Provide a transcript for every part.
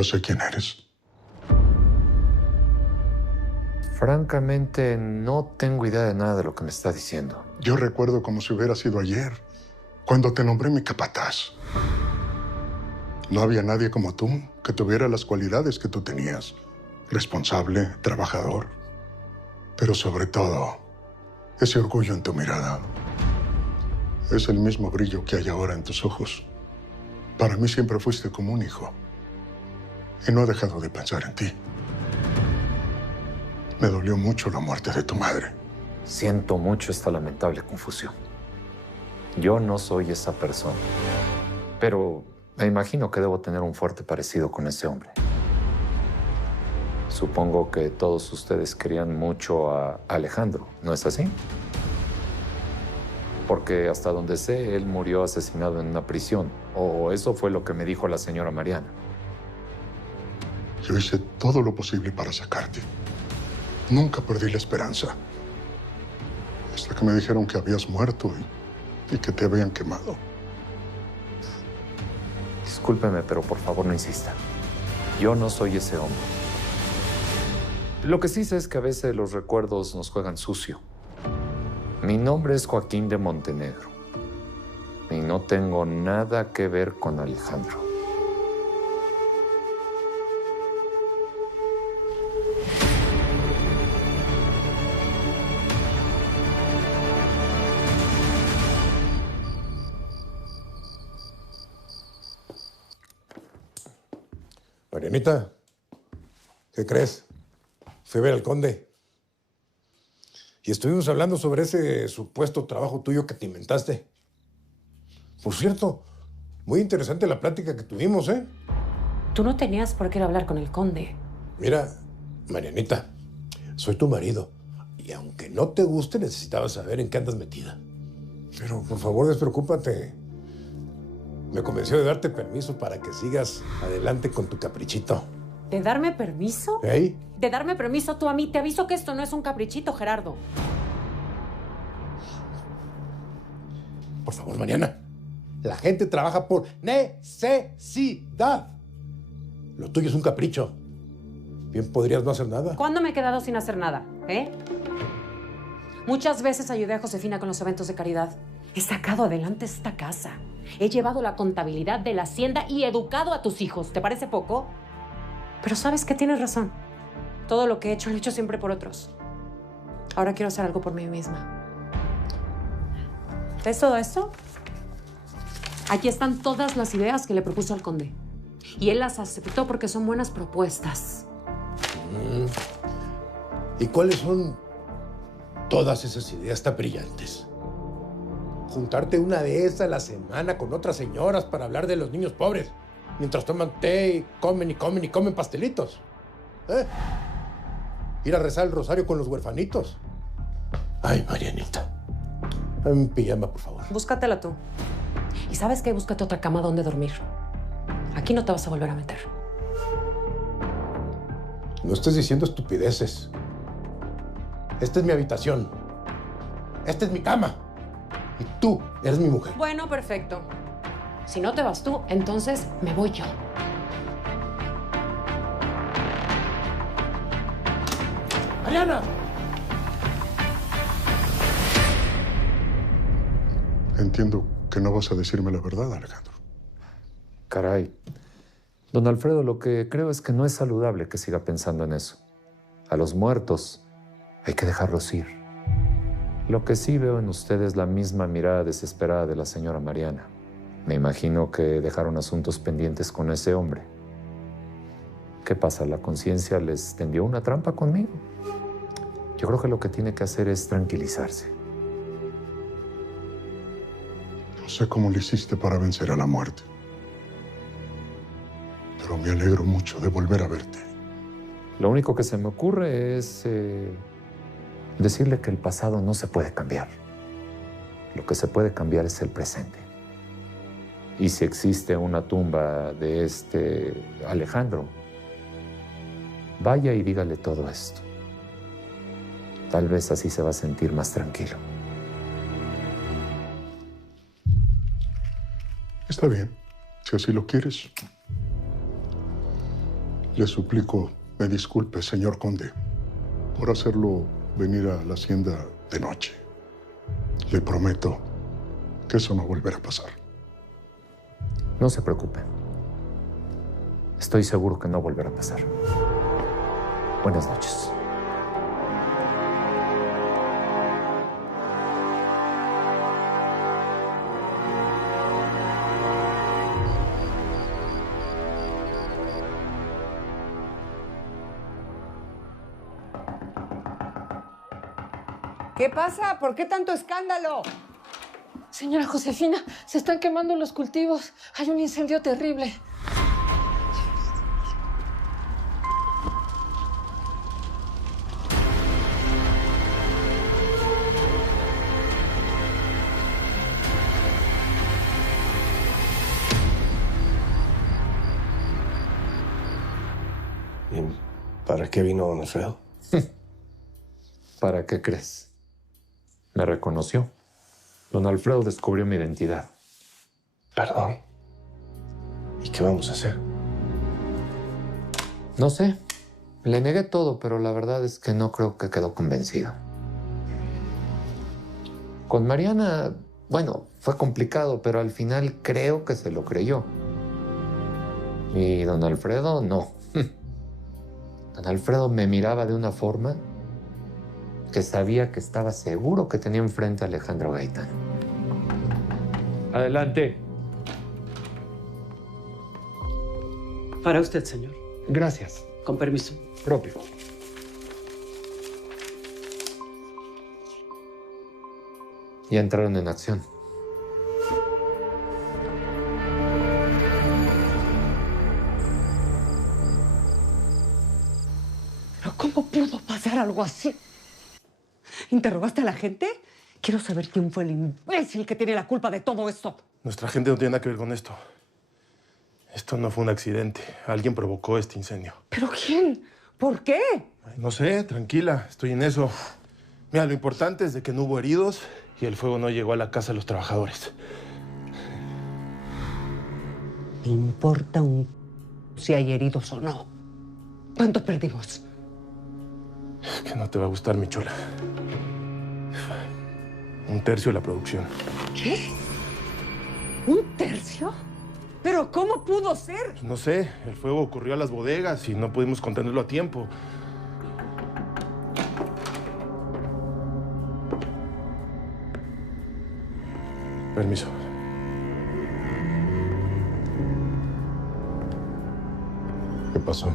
Yo sé quién eres. Francamente, no tengo idea de nada de lo que me está diciendo. Yo recuerdo como si hubiera sido ayer, cuando te nombré mi capataz. No había nadie como tú que tuviera las cualidades que tú tenías. Responsable, trabajador. Pero sobre todo, ese orgullo en tu mirada. Es el mismo brillo que hay ahora en tus ojos. Para mí siempre fuiste como un hijo. Y no he dejado de pensar en ti. Me dolió mucho la muerte de tu madre. Siento mucho esta lamentable confusión. Yo no soy esa persona. Pero me imagino que debo tener un fuerte parecido con ese hombre. Supongo que todos ustedes querían mucho a Alejandro, ¿no es así? Porque hasta donde sé, él murió asesinado en una prisión. O eso fue lo que me dijo la señora Mariana. Yo hice todo lo posible para sacarte. Nunca perdí la esperanza. Hasta que me dijeron que habías muerto y que te habían quemado. Discúlpeme, pero por favor no insista. Yo no soy ese hombre. Lo que sí sé es que a veces los recuerdos nos juegan sucio. Mi nombre es Joaquín de Montenegro. Y no tengo nada que ver con Alejandro. Marianita, ¿qué crees? Fui a ver al conde. Y estuvimos hablando sobre ese supuesto trabajo tuyo que te inventaste. Por cierto, muy interesante la plática que tuvimos, ¿eh? Tú no tenías por qué ir a hablar con el conde. Mira, Marianita, soy tu marido. Y aunque no te guste, necesitaba saber en qué andas metida. Pero por favor, despreocúpate. Me convenció de darte permiso para que sigas adelante con tu caprichito. ¿De darme permiso? ¿Ey? ¿De darme permiso tú a mí? Te aviso que esto no es un caprichito, Gerardo. Por favor, Mariana. La gente trabaja por necesidad. Lo tuyo es un capricho. Bien podrías no hacer nada. ¿Cuándo me he quedado sin hacer nada? Muchas veces ayudé a Josefina con los eventos de caridad. He sacado adelante esta casa. He llevado la contabilidad de la hacienda y educado a tus hijos. ¿Te parece poco? Pero sabes que tienes razón. Todo lo que he hecho, lo he hecho siempre por otros. Ahora quiero hacer algo por mí misma. ¿Ves todo esto? Aquí están todas las ideas que le propuso al conde. Y él las aceptó porque son buenas propuestas. ¿Y cuáles son todas esas ideas tan brillantes? Juntarte una vez a la semana con otras señoras para hablar de los niños pobres, mientras toman té y comen y comen y comen pastelitos. Ir a rezar el rosario con los huerfanitos. Ay, Marianita. Dame un pijama, por favor. Búscatela tú. Y ¿sabes qué? Búscate otra cama donde dormir. Aquí no te vas a volver a meter. No estés diciendo estupideces. Esta es mi habitación. Esta es mi cama. Y tú eres mi mujer. Bueno, perfecto. Si no te vas tú, entonces me voy yo. ¡Mariana! Entiendo que no vas a decirme la verdad, Alejandro. Caray. Don Alfredo, lo que creo es que no es saludable que siga pensando en eso. A los muertos hay que dejarlos ir. Lo que sí veo en usted es la misma mirada desesperada de la señora Mariana. Me imagino que dejaron asuntos pendientes con ese hombre. ¿Qué pasa? ¿La conciencia les tendió una trampa conmigo? Yo creo que lo que tiene que hacer es tranquilizarse. No sé cómo lo hiciste para vencer a la muerte. Pero me alegro mucho de volver a verte. Lo único que se me ocurre es decirle que el pasado no se puede cambiar. Lo que se puede cambiar es el presente. Y si existe una tumba de este Alejandro, vaya y dígale todo esto. Tal vez así se va a sentir más tranquilo. Está bien, si así lo quieres. Le suplico me disculpe, señor conde, por hacerlo venir a la hacienda de noche. Le prometo que eso no volverá a pasar. No se preocupe. Estoy seguro que no volverá a pasar. Buenas noches. ¿Qué pasa? ¿Por qué tanto escándalo? Señora Josefina, se están quemando los cultivos. Hay un incendio terrible. ¿Y para qué vino don Alfredo? ¿Para qué crees? Me reconoció. Don Alfredo descubrió mi identidad. Perdón. ¿Y qué vamos a hacer? No sé. Le negué todo, pero la verdad es que no creo que quedó convencido. Con Mariana, bueno, fue complicado, pero al final creo que se lo creyó. Y don Alfredo, no. Don Alfredo me miraba de una forma que sabía que estaba seguro que tenía enfrente a Alejandro Gaitán. Adelante. Para usted, señor. Gracias. Con permiso. Propio. Ya entraron en acción. ¿Pero cómo pudo pasar algo así? ¿Interrogaste a la gente? Quiero saber quién fue el imbécil que tiene la culpa de todo esto. Nuestra gente no tiene nada que ver con esto. Esto no fue un accidente. Alguien provocó este incendio. ¿Pero quién? ¿Por qué? Ay, no sé, tranquila, estoy en eso. Mira, lo importante es de que no hubo heridos y el fuego no llegó a la casa de los trabajadores. ¿Te importa si hay heridos o no? ¿Cuánto perdimos? Es que no te va a gustar, mi chula. 1/3 de la producción. ¿Qué? ¿1 tercio? ¿Pero cómo pudo ser? No sé, el fuego ocurrió a las bodegas y no pudimos contenerlo a tiempo. Permiso. ¿Qué pasó?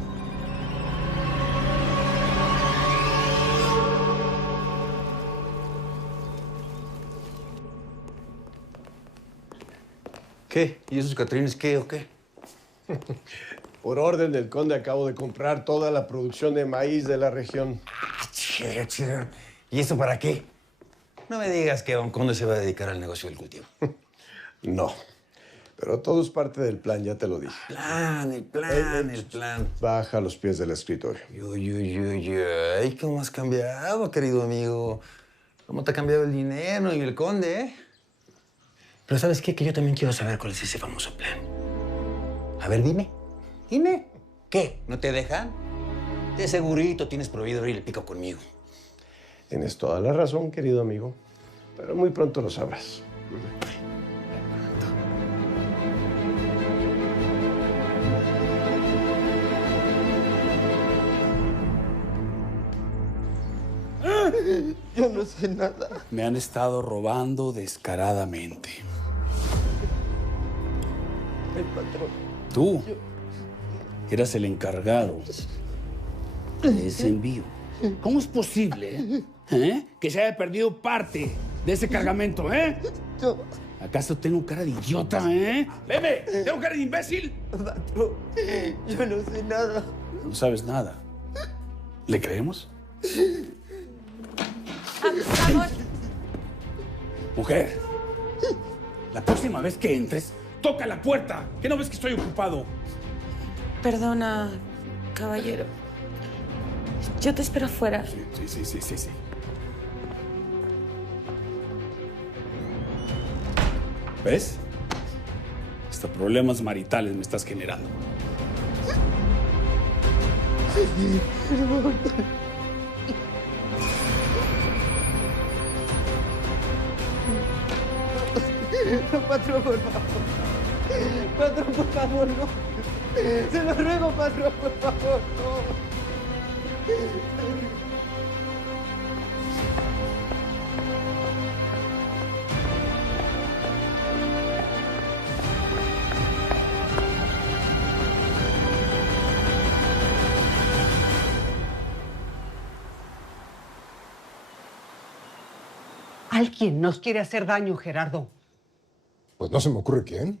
¿Qué? ¿Y esos catrines qué o qué? Por orden del conde acabo de comprar toda la producción de maíz de la región. ¿Y eso para qué? No me digas que don Conde se va a dedicar al negocio del cultivo. No, pero todo es parte del plan, ya te lo dije. El plan. Baja a los pies del escritorio. Ay, ¿cómo has cambiado, querido amigo? ¿Cómo te ha cambiado el dinero y el conde, eh? Pero ¿sabes qué? Que yo también quiero saber cuál es ese famoso plan. A ver, dime. Dime. ¿Qué? ¿No te dejan? De segurito tienes prohibido abrir el pico conmigo. Tienes toda la razón, querido amigo, pero muy pronto lo sabrás. Yo no sé nada. Me han estado robando descaradamente. El patrón. Tú eras el encargado de ese envío. ¿Cómo es posible que se haya perdido parte de ese cargamento, Yo, ¿Acaso tengo cara de idiota, ¡Veme! ¿Tengo cara de imbécil? patrón, yo no sé nada. No sabes nada. ¿Le creemos? Amor. Mujer, la próxima vez que entres, toca la puerta. ¿Qué no ves que estoy ocupado? Perdona, caballero. Yo te espero afuera. Sí. ¿Ves? Hasta problemas maritales me estás generando. No, patrón, por favor. Patrón, por favor, no. Se lo ruego, patrón, por favor, no. Alguien nos quiere hacer daño, Gerardo. Pues no se me ocurre quién.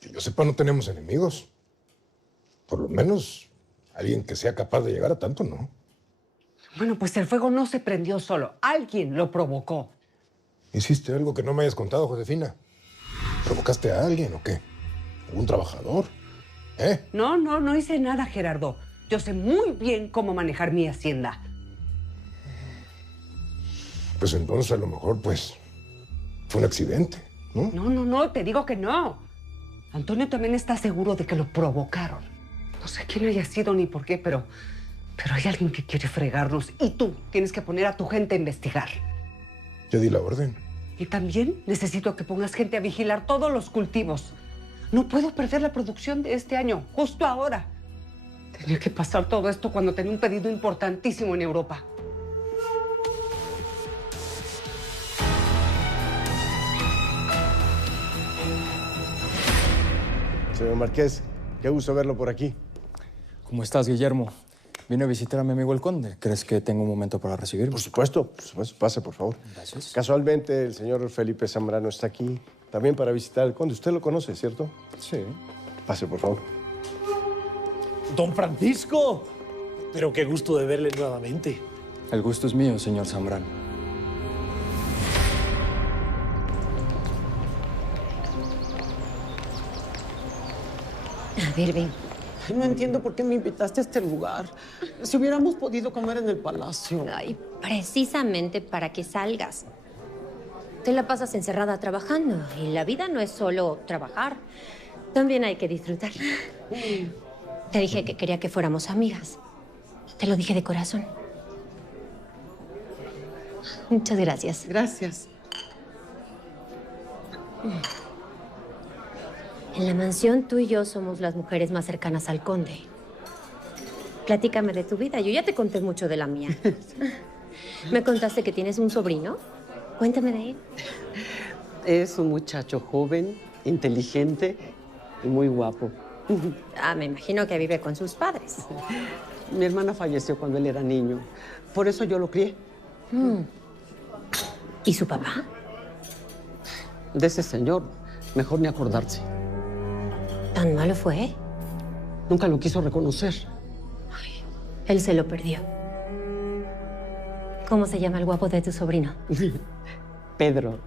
Que yo sepa, no tenemos enemigos. Por lo menos alguien que sea capaz de llegar a tanto, ¿no? Bueno, pues el fuego no se prendió solo. Alguien lo provocó. ¿Hiciste algo que no me hayas contado, Josefina? ¿Provocaste a alguien o qué? ¿Algún trabajador? No hice nada, Gerardo. Yo sé muy bien cómo manejar mi hacienda. Pues entonces a lo mejor, pues, fue un accidente, ¿no? No, te digo que no. Antonio también está seguro de que lo provocaron. No sé quién haya sido ni por qué, pero hay alguien que quiere fregarnos. Y tú tienes que poner a tu gente a investigar. Yo di la orden. Y también necesito que pongas gente a vigilar todos los cultivos. No puedo perder la producción de este año, justo ahora. Tenía que pasar todo esto cuando tenía un pedido importantísimo en Europa. Señor Marqués, qué gusto verlo por aquí. ¿Cómo estás, Guillermo? Vine a visitar a mi amigo el conde. ¿Crees que tengo un momento para recibirme? Por supuesto. Pase, por favor. Gracias. Casualmente, el señor Felipe Zambrano está aquí también para visitar al conde. Usted lo conoce, ¿cierto? Sí. Pase, por favor. ¡Don Francisco! Pero qué gusto de verle nuevamente. El gusto es mío, señor Zambrano. A ver, ven. No entiendo por qué me invitaste a este lugar. Si hubiéramos podido comer en el palacio. Ay, precisamente para que salgas. Te la pasas encerrada trabajando y la vida no es solo trabajar. También hay que disfrutar. Te dije que quería que fuéramos amigas. Te lo dije de corazón. Muchas gracias. Gracias. En la mansión, tú y yo somos las mujeres más cercanas al conde. Platícame de tu vida. Yo ya te conté mucho de la mía. Me contaste que tienes un sobrino. Cuéntame de él. Es un muchacho joven, inteligente y muy guapo. Me imagino que vive con sus padres. Mi hermana falleció cuando él era niño. Por eso yo lo crié. ¿Y su papá? De ese señor, mejor ni acordarse. ¿Tan malo fue? Nunca lo quiso reconocer. Él se lo perdió. ¿Cómo se llama el guapo de tu sobrino? Pedro.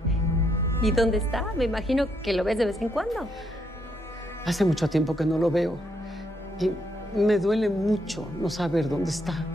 ¿Y dónde está? Me imagino que lo ves de vez en cuando. Hace mucho tiempo que no lo veo. Y me duele mucho no saber dónde está.